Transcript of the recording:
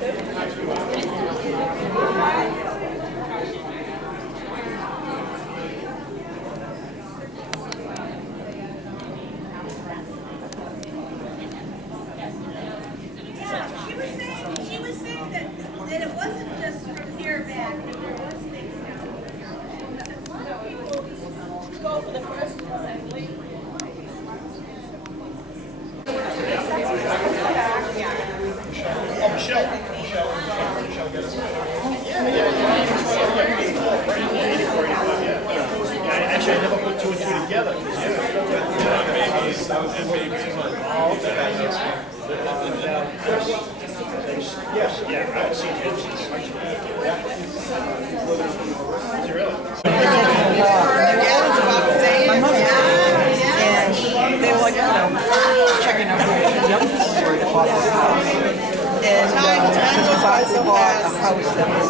She was saying that it wasn't just from here back, that there was things now. Some people go for the first one and leave. Oh, Michelle got us. Yeah, actually, I never put two and two together. Yes, yeah, I haven't seen him since. My mother and they were like, checking out the young people were bought this house. And we bought a house that was